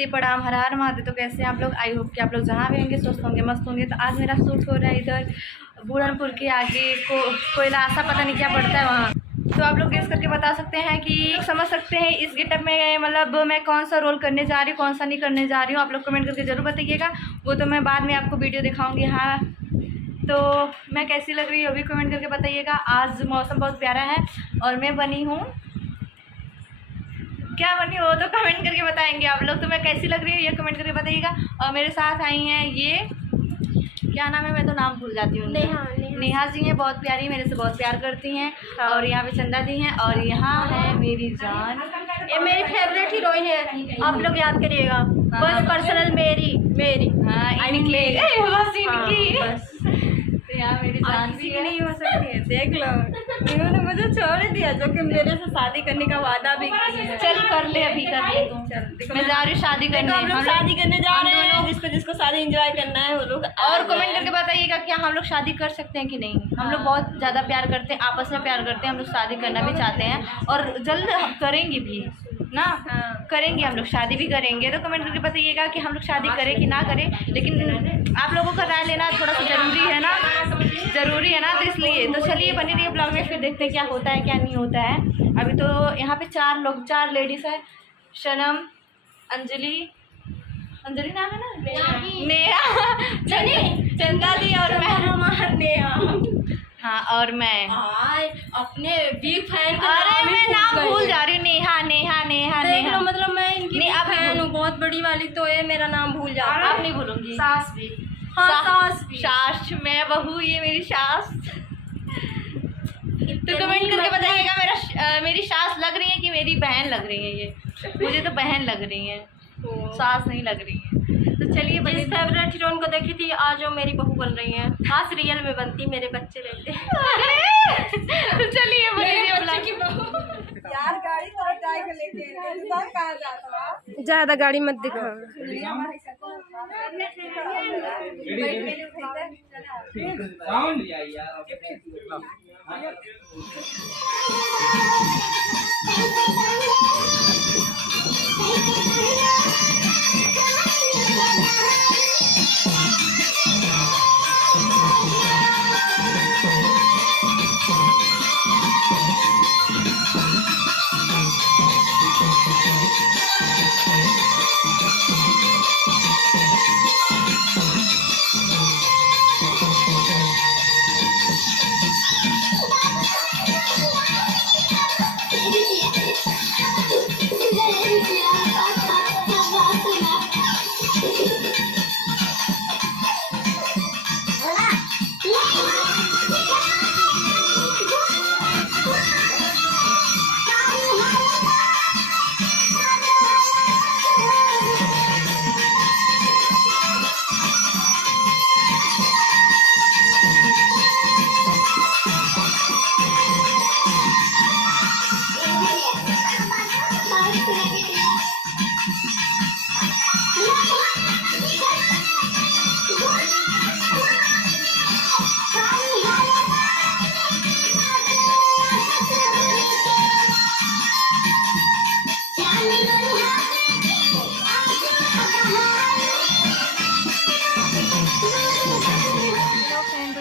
नमस्ते प्रणाम हर हर महादेव। तो कैसे हैं आप लोग? आई होप कि आप लोग जहाँ भी होंगे स्वस्थ होंगे, मस्त होंगे। तो आज मेरा शूट हो रहा है इधर बुरहानपुर के आगे कोयला आशा पता नहीं क्या पड़ता है वहाँ। तो आप लोग गेस करके बता सकते हैं कि समझ सकते हैं इस गेटअप में मतलब मैं कौन सा रोल करने जा रही हूँ, कौन सा नहीं करने जा रही हूँ। आप लोग कमेंट करके ज़रूर बताइएगा, वो तो मैं बाद में आपको वीडियो दिखाऊँगी। हाँ, तो मैं कैसी लग रही हूँ अभी कमेंट करके बताइएगा। आज मौसम बहुत प्यारा है और मैं बनी हूँ, क्या बनी हो तो कमेंट करके बताएंगे आप लोग। तो मैं कैसी लग रही हूँ ये कमेंट करके बताइएगा। और मेरे साथ आई हैं ये, क्या नाम है, मैं तो नाम भूल जाती हूँ। नेहा जी हैं, बहुत प्यारी, मेरे से बहुत प्यार करती हैं। और यहाँ पे चंदा दी हैं और यहाँ है मेरी जान, ये मेरी फेवरेट हीरोइन है, आप लोग याद करिएगा। बस पर्सनल मेरी हाँ इनकी बस इनकी। बस। तो यहाँ मेरी जान भी की नहीं हो सकती है, देख लो इन्होंने मुझे छोड़ दिया, जो कि मेरे से शादी करने का वादा भी किया है। चल कर ले, अभी कर ले तू। मैं जा रही हूँ शादी करने। हम लोग शादी करने जा रहे हैं, जिसको शादी एंजॉय करना है वो लोग। और कमेंट करके बताइएगा क्या हम लोग शादी कर सकते हैं कि नहीं। हम लोग बहुत ज़्यादा प्यार करते हैं, आपस में प्यार करते हैं, हम लोग शादी करना भी चाहते हैं और जल्द हम करेंगे भी ना। करेंगे, हम लोग शादी भी करेंगे। तो कमेंट करके बताइएगा कि हम लोग शादी करें कि ना करें। लेकिन आप लोगों का राय लेना थोड़ा सा ज़रूरी है ना, ज़रूरी है ना, तो इसलिए। तो चलिए बनी रहिए ब्लॉग में, फिर देखते हैं क्या होता है क्या नहीं होता है। अभी तो यहाँ पे चार लेडीज़ है, सनम, अंजलि नाम है ना, नेहा, चंदा दी और मैं नेहा। हाँ और मैं अपने बिग फैन। अरे मैं नाम भूल जा रही हूँ। नेहा मतलब मैं इनकी फैन हूँ बहुत बड़ी वाली, तो ये मेरा नाम भूल जा। आप नहीं भूलूंगी। सास भी, हाँ सास भी। सास, मैं बहू, ये मेरी सास। तो कमेंट करके बताइएगा मेरी सास लग रही है कि मेरी बहन लग रही है। ये मुझे तो बहन लग रही है, सास नहीं लग रही है। तो चलिए जिस फेवरेट हीरोइन को देखी थी आज वो मेरी बहू बन रही है। खास रियल में बनती, मेरे बच्चे रहते। तो चलिए यार गाड़ी ज्यादा गाड़ी मत दिखा।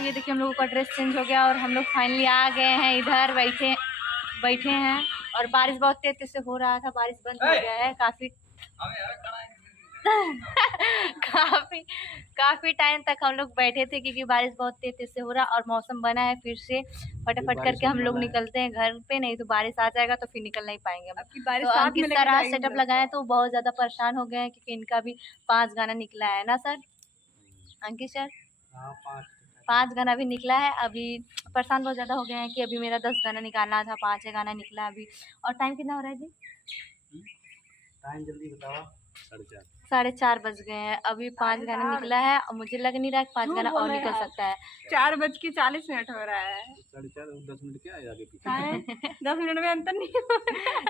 देखिए हम लोगों का ड्रेस चेंज हो गया और हम लोग फाइनली आ गए हैं इधर, बैठे हैं। और बारिश बहुत तेज से हो रहा था, बारिश बंद हो गया है काफ़ी काफ़ी टाइम तक हम लोग बैठे थे क्योंकि बारिश बहुत तेज से हो रहा और मौसम बना है फिर से। फटाफट करके हम लोग निकलते हैं घर पे, नहीं तो बारिश आ जाएगा तो फिर निकल नहीं पाएंगे हम। तो अंकित सर आज सेटअप लगाए तो बहुत ज़्यादा परेशान हो गए हैं क्योंकि इनका भी 5 गाना निकला है ना सर। अंकित सर 5 गाना भी निकला है। अभी परेशान बहुत ज़्यादा हो गए हैं कि अभी मेरा 10 गाना निकालना था, 5 गाना निकला अभी। और टाइम कितना हो रहा है जी? टाइम जल्दी बताओ। 4:30 बज गए हैं। अभी 5 गाना निकला है और मुझे लग नहीं रहा है 5 गाना और निकल सकता है। 4:40 हो रहा है। 10 मिनट क्या है आगे पीछे? 10 मिनट में अंतर नहीं।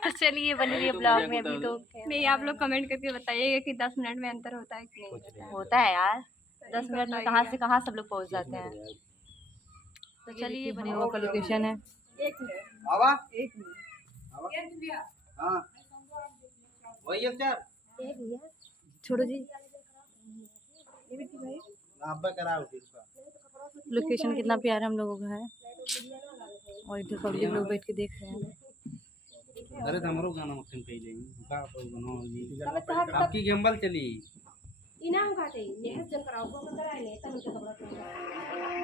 तो चलिए बन रही है ब्लॉग में अभी तो नहीं, आप लोग कमेंट करके बताइएगा कि 10 मिनट में अंतर होता है कि नहीं होता है यार। 10 मिनट में कहाँ से कहाँ सब लोग पहुँच जाते हैं। तो चलिए बनी वो का लोकेशन है। एक मिनट हाँ वही है क्या? छोड़ो जी। लोकेशन कितना प्यारा हम लोगों का है और इधर पब्लिक लोग बैठ के देख रहे हैं। अरे हमरो गाना मक्खन पे लेंगे का तो बनाओ जी आपकी गेम्बल चली इना हम खाते नेहस जन कराओ को कराए ने तब के कपड़ा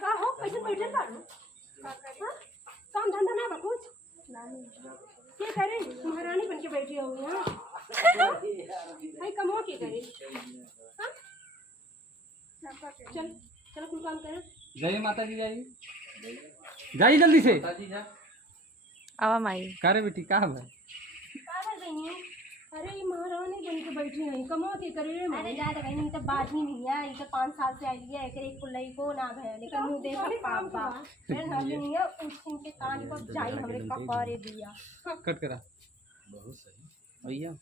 का हो कैसे बैठे बाड़ू हां काम धंधा ना बा कुछ के करे महारानी बन के बैठी हो यहां भाई कमो के करे हां चल चल कुछ काम कर जय माता दी जाइए जल्दी से आवा माई का रे बेटी का है का कर रही है अरे ये महारानी बन के बैठी है कमो के करे रे अरे जा रे नहीं तो बात ही नहीं है ये तो 5 साल से आई है एक एक कुलई को ना भय लेकिन मुंह देख पापा फिर ना नहीं है उस दिन के कान को जाई हमरे कपारे दिया कट करा बहुत सही भैया